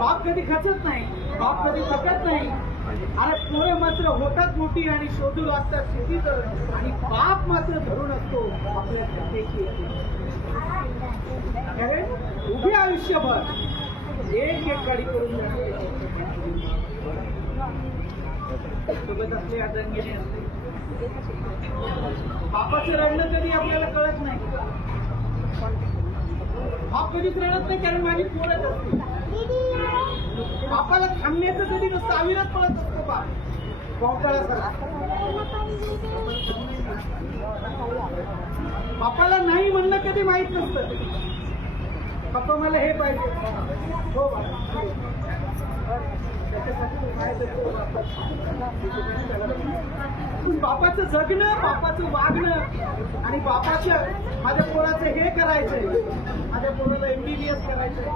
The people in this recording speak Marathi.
बाप कधी खचत नाही, बाप कधी थकत नाही. अरे पोरं मात्र होतात मोठी आणि शोधू लागतात शेतीत, आणि बाप मात्र धरून असतो आपल्या सत्तेची. उभे आयुष्यभर एक एक गाडी करून सोबत असले आदरणीय असते. बापाचं रडणं कधी आपल्याला कळत नाही. बाप कधीच रडत नाही, कारण माझी पोरच असते. बापाला थांबण्याचं कधी नसतं, अविरत पळत असतो बाप बापाला नाही म्हणणं कधी माहित नसतं. बाप्पा मला हे पाहिजे, हो बापाचं जगणं, बापाचं वागणं आणि बापाच्या माझ्या पोराचं हे करायचंय, माझ्या पोराला MBBS करायचंय.